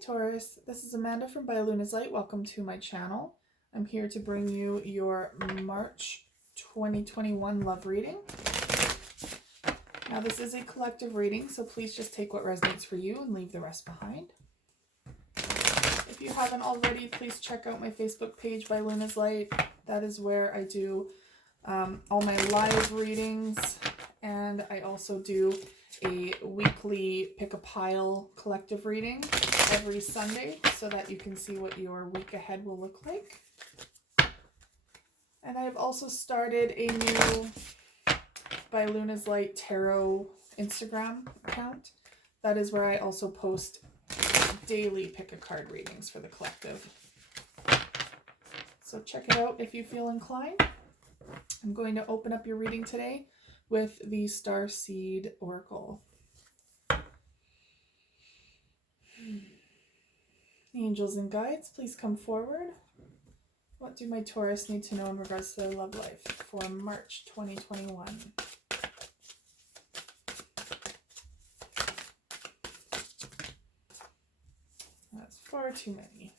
Taurus, this is Amanda from By Luna's Light. Welcome to my channel. I'm here to bring you your March 2021 love reading. Now this is a collective reading, so please just take what resonates for you and leave the rest behind. If you haven't already, please check out my Facebook page, By Luna's Light. That is where I do all my live readings, and I also do a weekly pick a pile collective reading every Sunday so that you can see what your week ahead will look like. And I've also started a new By Luna's Light Tarot Instagram account. That is where I also post daily pick a card readings for the collective. So check it out if you feel inclined. I'm going to open up your reading today with the Starseed Oracle. Angels and guides, please come forward. What do my Taurus need to know in regards to their love life for March 2021? That's far too many.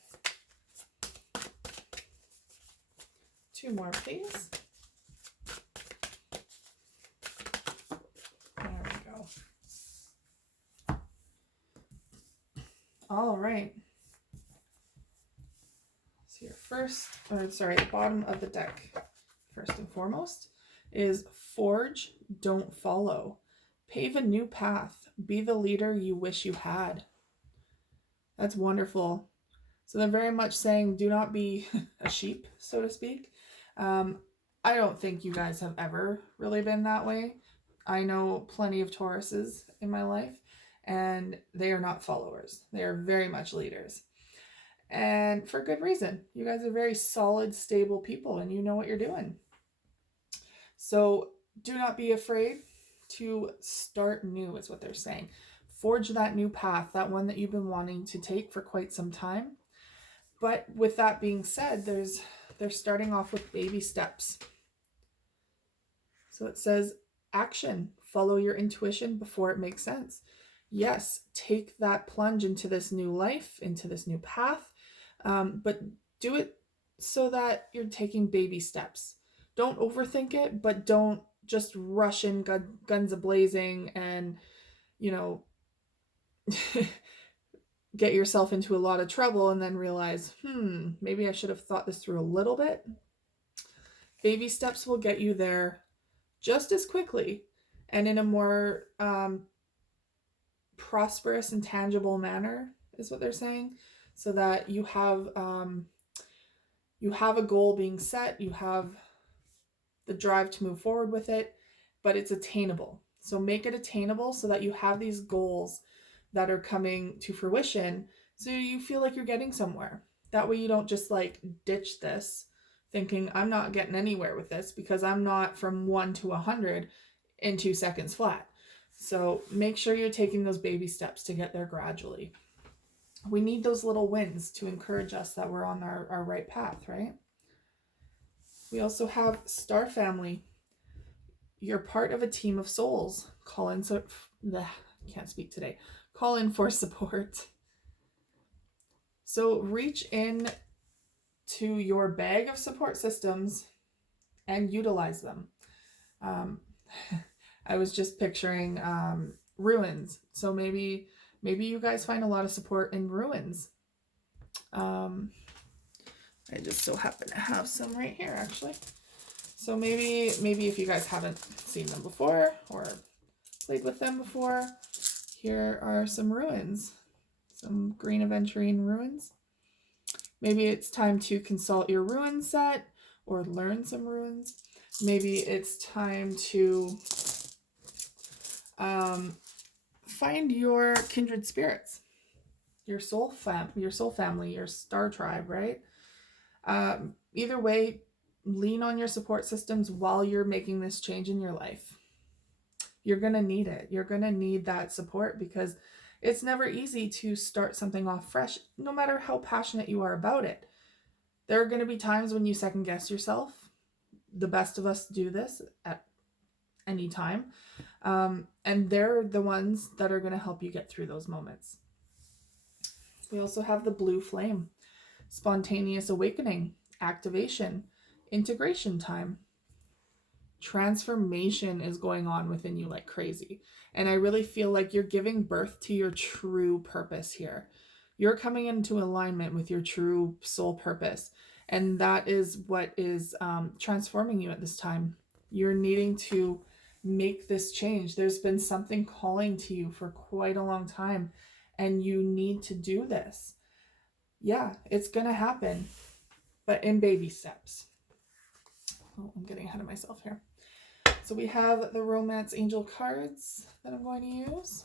Two more, please. There we go. All right. So your the bottom of the deck, first and foremost, is Forge, Don't Follow. Pave a new path. Be the leader you wish you had. That's wonderful. So they're very much saying, do not be a sheep, so to speak. I don't think you guys have ever really been that way. I know plenty of Tauruses in my life, and they are not followers. They are very much leaders. And for good reason. You guys are very solid, stable people, and you know what you're doing. So do not be afraid to start new, is what they're saying. Forge that new path, that one that you've been wanting to take for quite some time. But with that being said, they're starting off with baby steps. So it says, action, follow your intuition before it makes sense. Yes, take that plunge into this new life, into this new path, but do it so that you're taking baby steps. Don't overthink it, but don't just rush in guns a-blazing and, get yourself into a lot of trouble and then realize, maybe I should have thought this through a little bit. Baby steps will get you there just as quickly and in a more prosperous and tangible manner, is what they're saying, so that you have a goal being set, you have the drive to move forward with it, but it's attainable. So make it attainable so that you have these goals that are coming to fruition, so you feel like you're getting somewhere. That way you don't just like ditch this thinking, I'm not getting anywhere with this because I'm not from 1 to 100 in 2 seconds flat. So make sure you're taking those baby steps to get there gradually. We need those little wins to encourage us that we're on our right path, right? We also have Star Family. You're part of a team of souls. Call in for support. So reach in to your bag of support systems and utilize them. I was just picturing ruins. So maybe you guys find a lot of support in ruins. I just so happen to have some right here, actually. So maybe if you guys haven't seen them before or played with them before, here are some ruins, some green aventurine ruins. Maybe it's time to consult your ruin set or learn some ruins. Maybe it's time to find your kindred spirits, your soul family, your star tribe, right? Either way, lean on your support systems while you're making this change in your life. You're going to need it. You're going to need that support because it's never easy to start something off fresh, no matter how passionate you are about it. There are going to be times when you second guess yourself. The best of us do this at any time. And they're the ones that are going to help you get through those moments. We also have the blue flame, spontaneous awakening, activation, integration time. Transformation is going on within you like crazy. And I really feel like you're giving birth to your true purpose here. You're coming into alignment with your true soul purpose. And that is what is transforming you at this time. You're needing to make this change. There's been something calling to you for quite a long time, and you need to do this. Yeah, it's going to happen, but in baby steps. Oh, I'm getting ahead of myself here. So we have the Romance Angel cards that I'm going to use.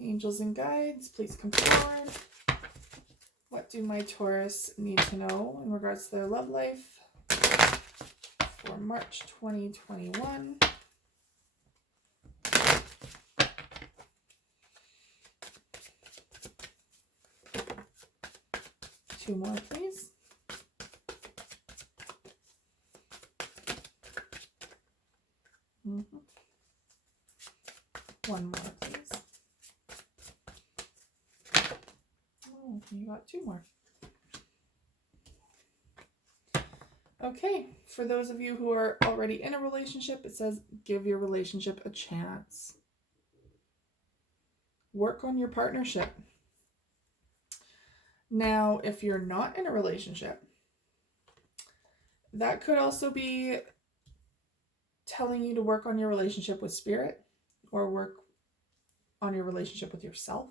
Angels and guides, please come forward. What do my Taurus need to know in regards to their love life for March 2021? Two more, please. One more, please. Oh, you got two more. Okay, for those of you who are already in a relationship, it says give your relationship a chance. Work on your partnership. Now, if you're not in a relationship, that could also be telling you to work on your relationship with spirit or work on your relationship with yourself.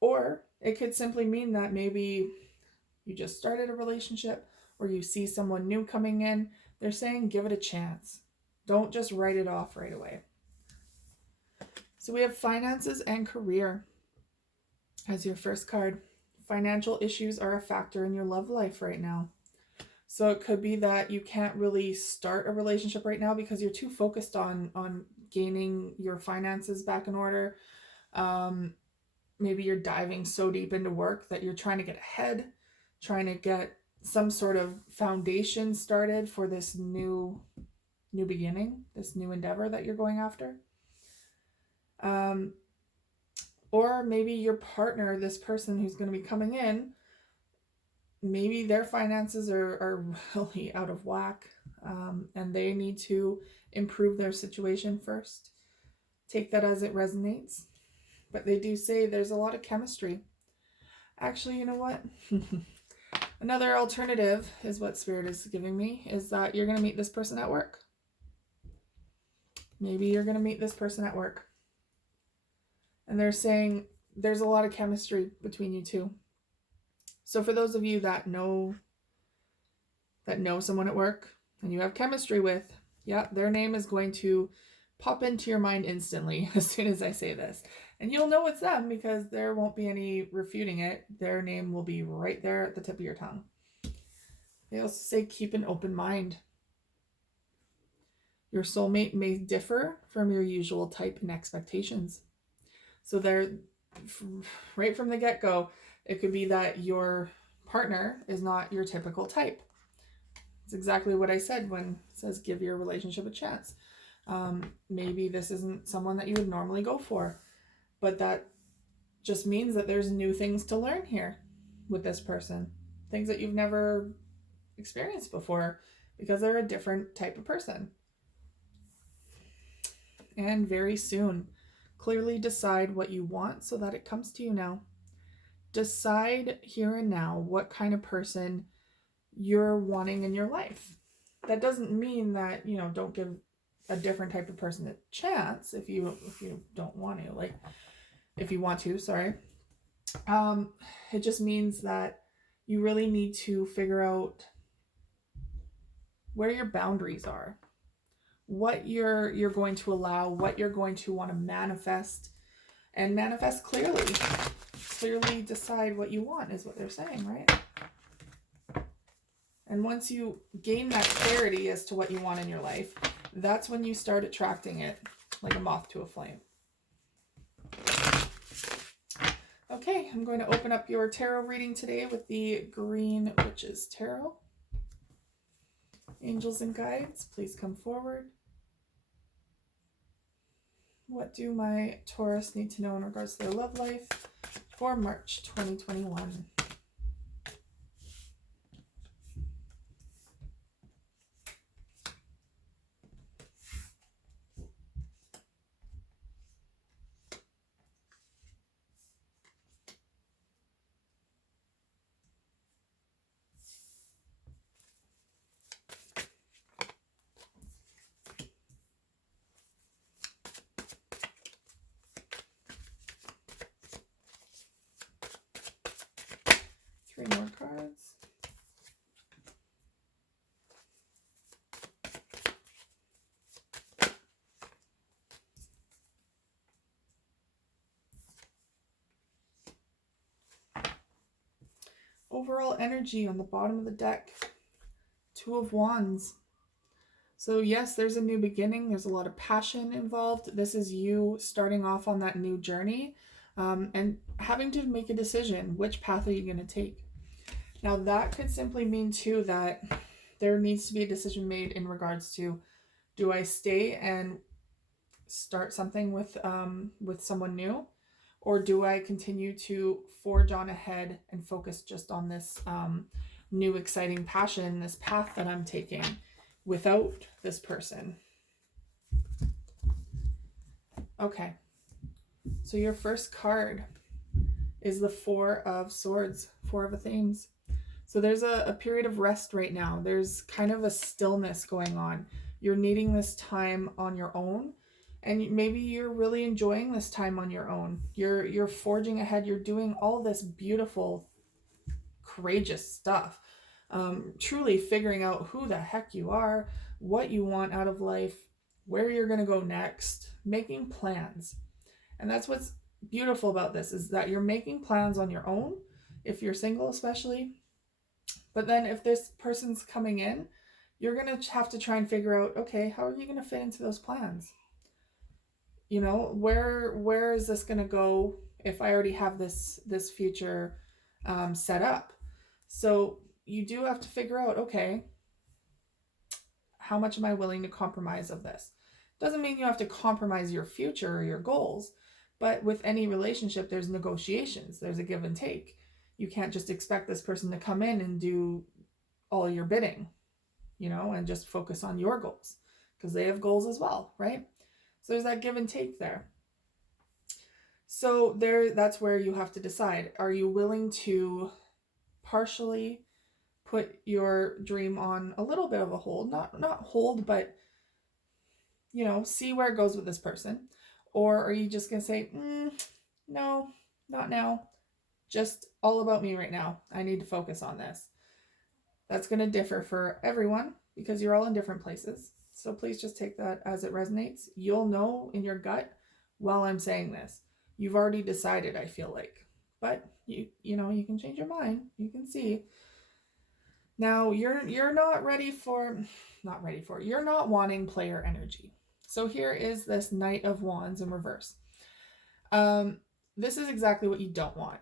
Or it could simply mean that maybe you just started a relationship or you see someone new coming in. They're saying give it a chance. Don't just write it off right away. So we have finances and career as your first card. Financial issues are a factor in your love life right now. So it could be that you can't really start a relationship right now because you're too focused on gaining your finances back in order. Maybe you're diving so deep into work that you're trying to get ahead, trying to get some sort of foundation started for this new beginning, this new endeavor that you're going after. Or maybe your partner, this person who's going to be coming in, maybe their finances are really out of whack, and they need to improve their situation first. Take that as it resonates. But they do say there's a lot of chemistry. Actually, you know what? Another alternative is what Spirit is giving me, is that you're going to meet this person at work. Maybe you're going to meet this person at work. And they're saying there's a lot of chemistry between you two. So for those of you that know someone at work and you have chemistry with, yeah, their name is going to pop into your mind instantly as soon as I say this. And you'll know it's them because there won't be any refuting it. Their name will be right there at the tip of your tongue. They also say keep an open mind. Your soulmate may differ from your usual type and expectations. So they're right from the get-go, it could be that your partner is not your typical type. It's exactly what I said when it says give your relationship a chance. Maybe this isn't someone that you would normally go for, but that just means that there's new things to learn here with this person. Things that you've never experienced before because they're a different type of person. And very soon, clearly decide what you want so that it comes to you now. Decide here and now what kind of person you're wanting in your life. That doesn't mean that, don't give a different type of person a chance if you don't want to, like if you want to, sorry. It just means that you really need to figure out where your boundaries are, what you're going to allow, what you're going to want to manifest, and manifest clearly. Clearly decide what you want is what they're saying, right? And once you gain that clarity as to what you want in your life, that's when you start attracting it like a moth to a flame. Okay, I'm going to open up your tarot reading today with the Green Witches Tarot. Angels and guides, please come forward. What do my Taurus need to know in regards to their love life for March 2021? Three more cards. Overall energy on the bottom of the deck. Two of Wands. So yes, there's a new beginning. There's a lot of passion involved. This is you starting off on that new journey and having to make a decision. Which path are you going to take? Now that could simply mean too that there needs to be a decision made in regards to, do I stay and start something with someone new, or do I continue to forge on ahead and focus just on this new exciting passion, this path that I'm taking without this person? Okay, so your first card is the Four of Swords, Four of Athenes. So there's a period of rest right now. There's kind of a stillness going on. You're needing this time on your own, and maybe you're really enjoying this time on your own. You're forging ahead. You're doing all this beautiful, courageous stuff. Truly figuring out who the heck you are, what you want out of life, where you're going to go next, making plans. And that's what's beautiful about this, is that you're making plans on your own, if you're single especially. But then if this person's coming in, you're going to have to try and figure out, okay, how are you going to fit into those plans? You know, where is this going to go if I already have this future set up? So you do have to figure out, okay, how much am I willing to compromise of this? Doesn't mean you have to compromise your future or your goals, but with any relationship, there's negotiations, there's a give and take. You can't just expect this person to come in and do all your bidding, you know, and just focus on your goals, because they have goals as well, right? So there's that give and take there. So that's where you have to decide. Are you willing to partially put your dream on a little bit of a hold, not hold, but, you know, see where it goes with this person? Or are you just going to say, no, not now. Just all about me right now. I need to focus on this. That's going to differ for everyone because you're all in different places. So please just take that as it resonates. You'll know in your gut while I'm saying this. You've already decided, I feel like. But you know, you can change your mind. You can see. Now you're not wanting player energy. So here is this Knight of Wands in reverse. This is exactly what you don't want.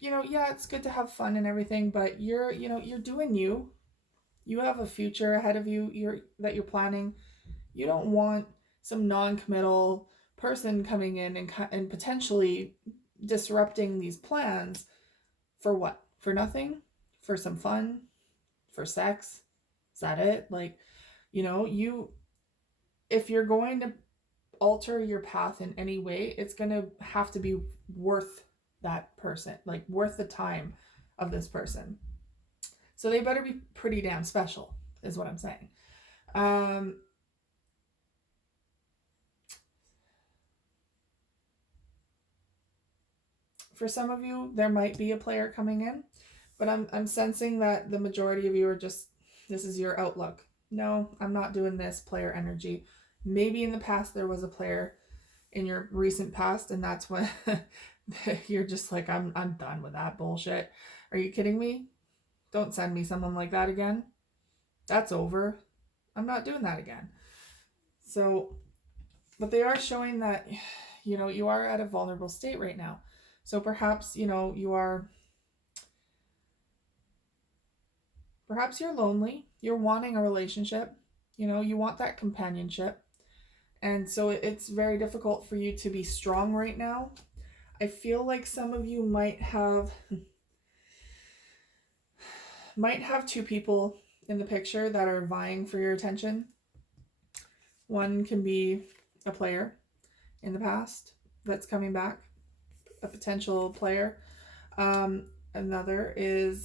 You know, yeah, it's good to have fun and everything, but you're doing you. You have a future ahead of you that you're planning. You don't want some non-committal person coming in and potentially disrupting these plans for what? For nothing? For some fun? For sex? Is that it? Like, you know, if you're going to alter your path in any way, it's going to have to be worth that person, like worth the time of this person. So they better be pretty damn special, is what I'm saying. For some of you, there might be a player coming in, but I'm sensing that the majority of you are just, this is your outlook. No, I'm not doing this player energy. Maybe in the past there was a player in your recent past, and that's when you're just like, I'm done with that bullshit. Are you kidding me? Don't send me someone like that again. That's over. I'm not doing that again. So, but they are showing that, you know, you are at a vulnerable state right now. So perhaps, you know, perhaps you're lonely. You're wanting a relationship. You know, you want that companionship. And so it's very difficult for you to be strong right now. I feel like some of you might have two people in the picture that are vying for your attention. One can be a player in the past that's coming back, a potential player. Another is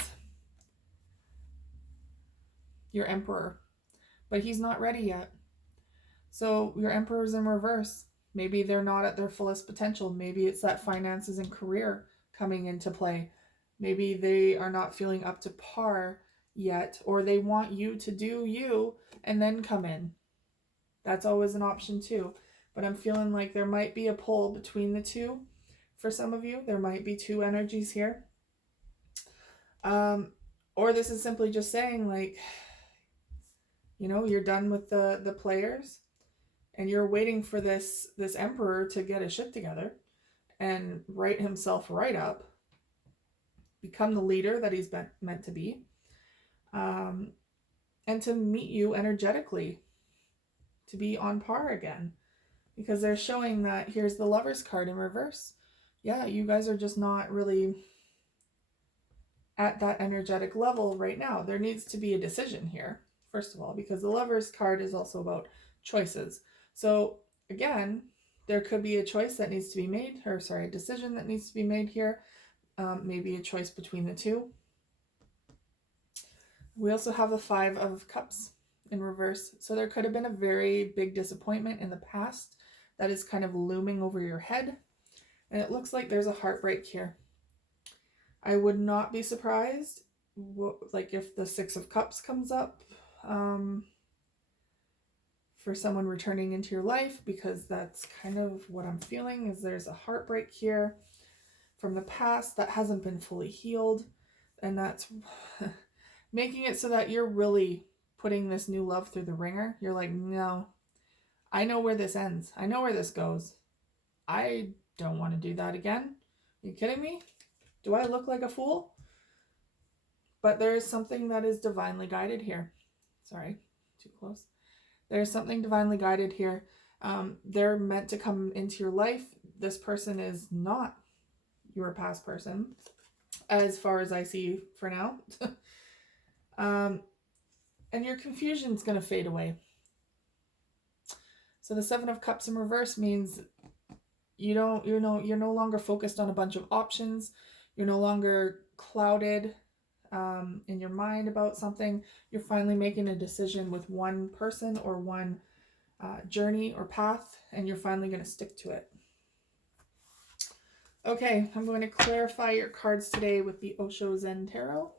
your emperor, but he's not ready yet. So your emperor's in reverse. Maybe they're not at their fullest potential. Maybe it's that finances and career coming into play. Maybe they are not feeling up to par yet, or they want you to do you and then come in. That's always an option too. But I'm feeling like there might be a pull between the two for some of you. There might be two energies here. Or this is simply just saying, like, you know, you're done with the players and you're waiting for this emperor to get his shit together and write himself right up, become the leader that he's meant to be, and to meet you energetically, to be on par again. Because they're showing that here's the Lover's card in reverse. Yeah, you guys are just not really at that energetic level right now. There needs to be a decision here, first of all, because the Lover's card is also about choices. So again, there could be a choice that needs to be made, or sorry, a decision that needs to be made here. Maybe a choice between the two. We also have the Five of Cups in reverse. So there could have been a very big disappointment in the past that is kind of looming over your head. And it looks like there's a heartbreak here. I would not be surprised, like if the Six of Cups comes up for someone returning into your life, because that's kind of what I'm feeling, is there's a heartbreak here from the past that hasn't been fully healed. And that's making it so that you're really putting this new love through the ringer. You're like, no, I know where this ends. I know where this goes. I don't want to do that again. Are you kidding me? Do I look like a fool? But there is something that is divinely guided here. Sorry, too close. There's something divinely guided here. They're meant to come into your life. This person is not your past person, as far as I see for now. And your confusion is going to fade away. So the Seven of Cups in reverse means you're no longer focused on a bunch of options. You're no longer clouded in your mind about something. You're finally making a decision with one person or one journey or path, and you're finally going to stick to it. Okay, I'm going to clarify your cards today with the Osho Zen Tarot.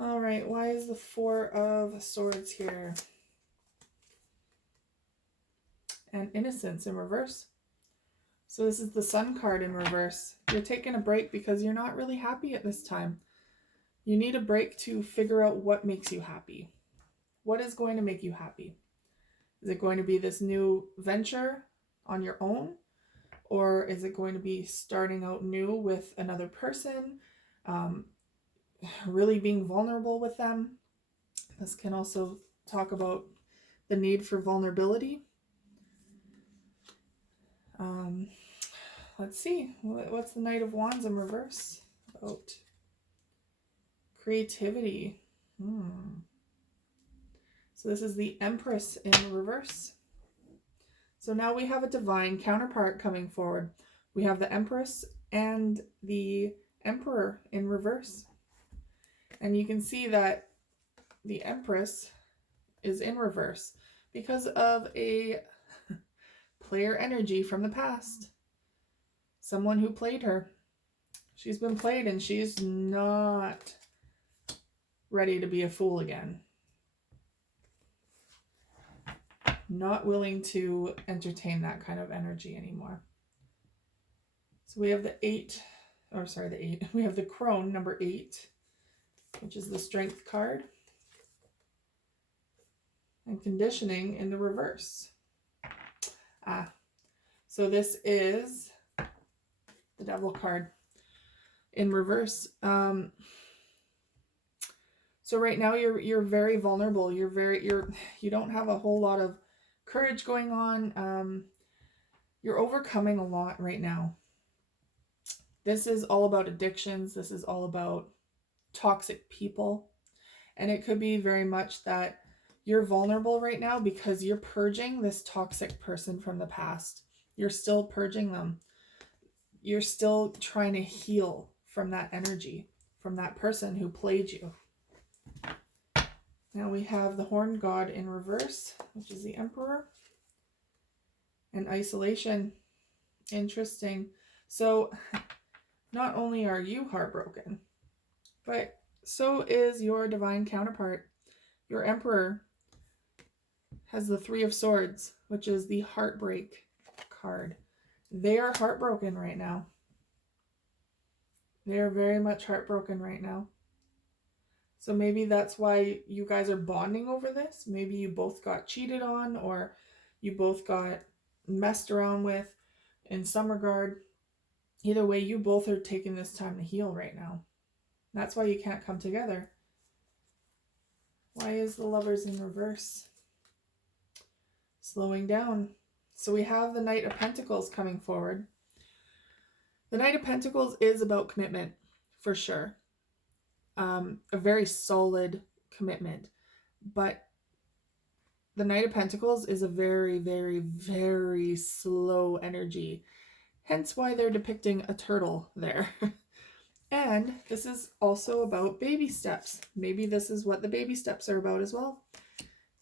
All right, why is the Four of Swords here? And Innocence in reverse. So this is the Sun card in reverse. You're taking a break because you're not really happy at this time. You need a break to figure out what makes you happy. What is going to make you happy? Is it going to be this new venture on your own? Or is it going to be starting out new with another person? Really being vulnerable with them? This can also talk about the need for vulnerability. Let's see. What's the Knight of Wands in reverse about? Creativity. So this is the Empress in reverse. So now we have a divine counterpart coming forward. We have the Empress and the Emperor in reverse. And you can see that the Empress is in reverse because of a player energy from the past. Someone who played her. She's been played and she's not ready to be a fool again. Not willing to entertain that kind of energy anymore. So we have the eight. We have the Crone, number 8, which is the Strength card. and conditioning in the reverse. So this is the Devil card in reverse. So right now you're very vulnerable. You don't have a whole lot of courage going on. You're overcoming a lot right now. This is all about addictions. This is all about toxic people. And it could be very much that you're vulnerable right now because you're purging this toxic person from the past. You're still purging them. You're still trying to heal from that energy, from that person who played you. Now we have the Horned God in reverse, which is the Emperor. And isolation. Interesting. So not only are you heartbroken, but so is your divine counterpart. Your Emperor has the Three of Swords, which is the heartbreak card. They are heartbroken right now. They are very much heartbroken right now. So maybe that's why you guys are bonding over this. Maybe you both got cheated on, or you both got messed around with in some regard. Either way, you both are taking this time to heal right now. That's why you can't come together. Why is the Lovers in reverse? Slowing down. So we have the Knight of Pentacles coming forward. The Knight of Pentacles is about commitment, for sure. A very solid commitment. But the Knight of Pentacles is a very, very, very slow energy. Hence why they're depicting a turtle there. And this is also about baby steps. Maybe this is what the baby steps are about as well.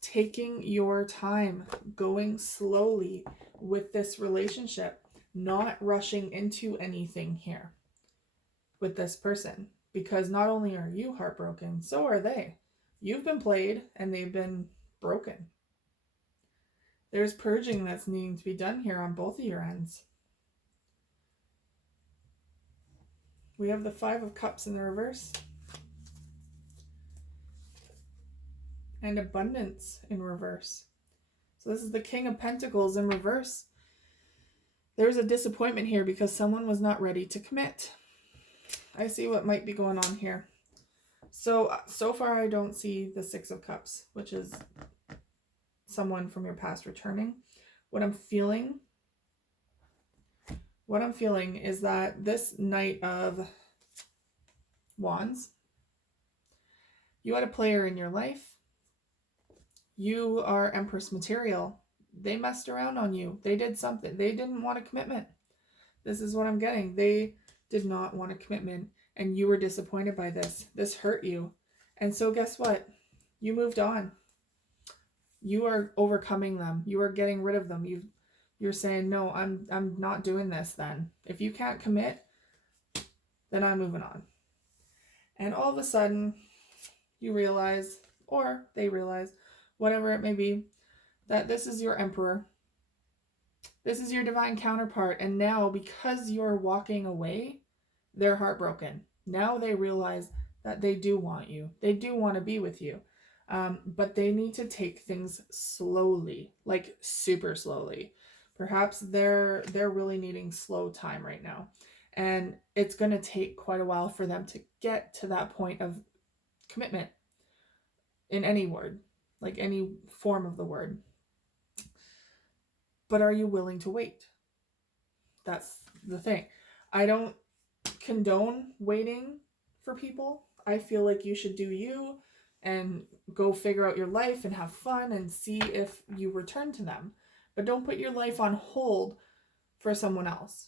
Taking your time, going slowly with this relationship, not rushing into anything here with this person. Because not only are you heartbroken, so are they. You've been played and they've been broken. There's purging that's needing to be done here on both of your ends. We have the Five of Cups in the reverse. And Abundance in reverse. So this is the King of Pentacles in reverse. There's a disappointment here because someone was not ready to commit. I see what might be going on here. So far I don't see the Six of Cups, which is someone from your past returning. What I'm feeling is that this Knight of Wands, you had a player in your life. You are Empress material. They messed around on you. They did something. They didn't want a commitment. This is what I'm getting. They did not want a commitment, and you were disappointed by this. This hurt you. And so guess what? You moved on. You are overcoming them. You are getting rid of them. You're saying, no, I'm not doing this then. If you can't commit, then I'm moving on. And all of a sudden, you realize, or they realize, whatever it may be, that this is your Emperor. This is your divine counterpart. And now, because you're walking away, they're heartbroken. Now they realize that they do want you. They do want to be with you. But they need to take things slowly, like super slowly. Perhaps they're really needing slow time right now. And it's going to take quite a while for them to get to that point of commitment in any word, like any form of the word. But are you willing to wait? That's the thing. I don't condone waiting for people. I feel like you should do you and go figure out your life and have fun and see if you return to them. But don't put your life on hold for someone else.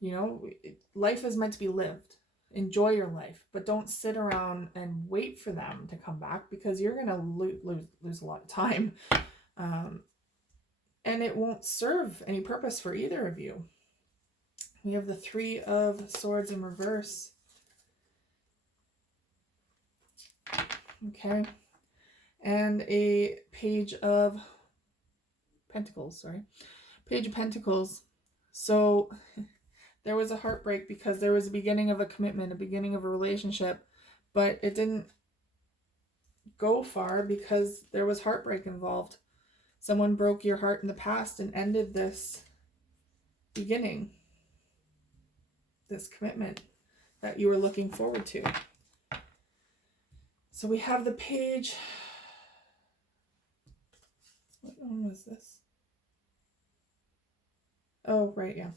You know, life is meant to be lived. Enjoy your life, but don't sit around and wait for them to come back, because you're going to lose a lot of time. And it won't serve any purpose for either of you. We have the Three of Swords in reverse. Okay. And a Page of Pentacles, Page of Pentacles. So there was a heartbreak because there was a beginning of a commitment, a beginning of a relationship, but it didn't go far because there was heartbreak involved. Someone broke your heart in the past and ended this beginning, this commitment that you were looking forward to. So we have the page. What one was this? Oh, right, yeah.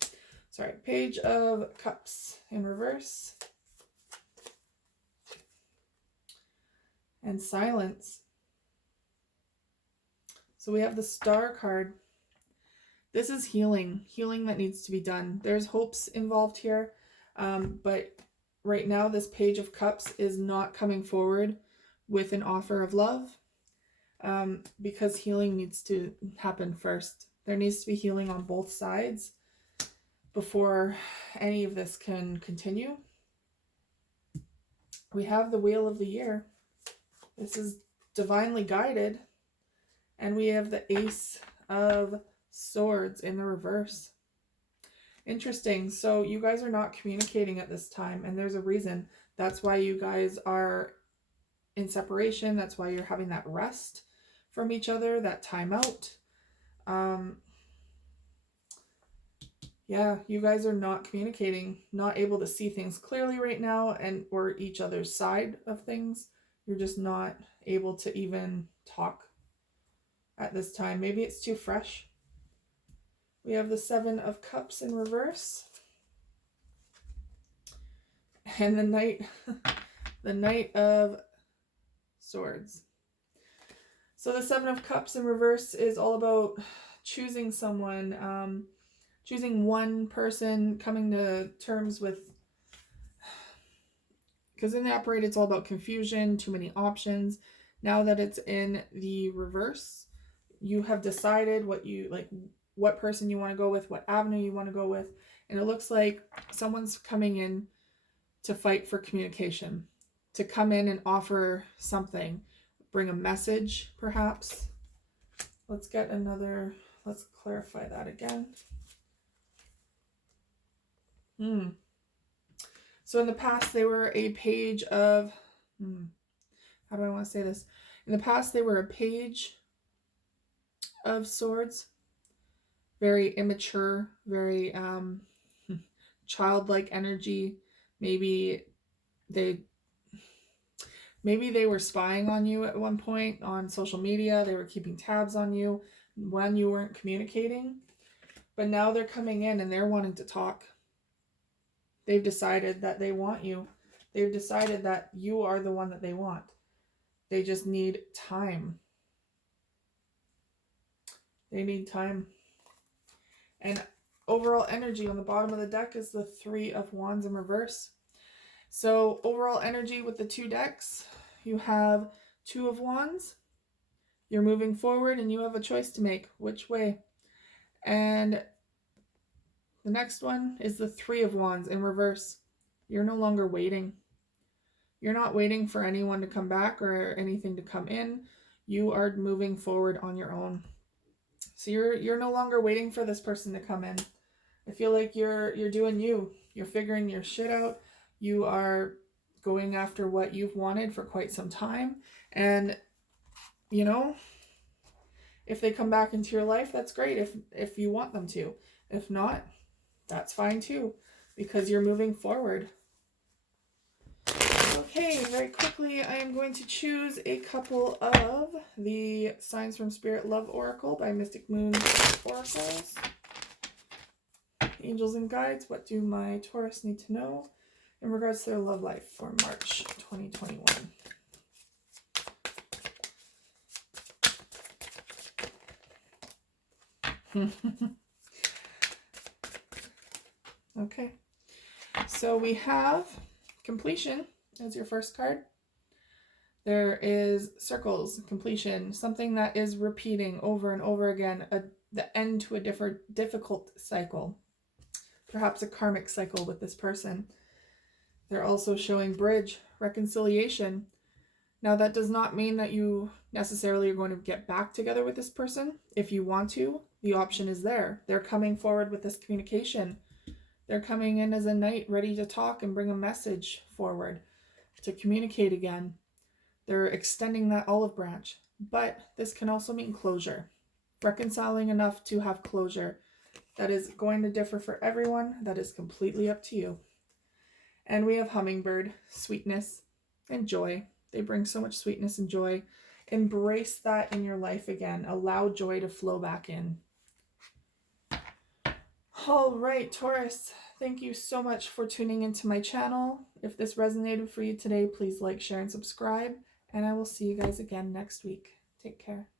Sorry. Page of Cups in reverse. And Silence. So we have the Star card. This is healing that needs to be done. There's hopes involved here, but right now this Page of Cups is not coming forward with an offer of love, because healing needs to happen first. There needs to be healing on both sides before any of this can continue. We have the Wheel of the Year. This is divinely guided. And we have the Ace of Swords in the reverse. Interesting. So you guys are not communicating at this time, and there's a reason. That's why you guys are in separation. That's why you're having that rest from each other, that time out. Yeah, you guys are not communicating, not able to see things clearly right now, and or each other's side of things. You're just not able to even talk at this time. Maybe it's too fresh. We have the Seven of Cups in reverse. And the Knight, the Knight of Swords. So the Seven of Cups in reverse is all about choosing someone, choosing one person, coming to terms with, because in the upright it's all about confusion, too many options. Now that it's in the reverse, you have decided what you like, what person you want to go with, what avenue you want to go with, and it looks like someone's coming in to fight for communication, to come in and offer something, bring a message perhaps. Let's clarify that again. So in the past they were a page of, how do I want to say this? In the past they were a Page of Swords, very immature, very childlike energy. Maybe they were spying on you at one point on social media. They were keeping tabs on you when you weren't communicating. But now they're coming in and they're wanting to talk. They've decided that they want you. They've decided that you are the one that they want. They just need time. They need time. And overall energy on the bottom of the deck is the Three of Wands in reverse. So overall energy with the two decks, you have Two of Wands. You're moving forward and you have a choice to make. Which way? And the next one is the Three of Wands in reverse. You're no longer waiting. You're not waiting for anyone to come back or anything to come in. You are moving forward on your own. So you're no longer waiting for this person to come in. I feel like you're doing you. You're figuring your shit out. You are going after what you've wanted for quite some time. And, you know, if they come back into your life, that's great if you want them to. If not, that's fine too, because you're moving forward. Okay, very quickly, I am going to choose a couple of the Signs from Spirit Love Oracle by Mystic Moon Oracles. Angels and Guides, what do my Taurus need to know in regards to their love life for March 2021? Okay, so we have completion as your first card. There is circles, completion, something that is repeating over and over again, the end to a difficult cycle, perhaps a karmic cycle with this person. They're also showing bridge, reconciliation. Now that does not mean that you necessarily are going to get back together with this person. If you want to, the option is there. They're coming forward with this communication. They're coming in as a knight ready to talk and bring a message forward to communicate again. They're extending that olive branch. But this can also mean closure. Reconciling enough to have closure. That is going to differ for everyone. That is completely up to you. And we have hummingbird, sweetness, and joy. They bring so much sweetness and joy. Embrace that in your life again. Allow joy to flow back in. All right, Taurus, thank you so much for tuning into my channel. If this resonated for you today, please like, share, and subscribe. And I will see you guys again next week. Take care.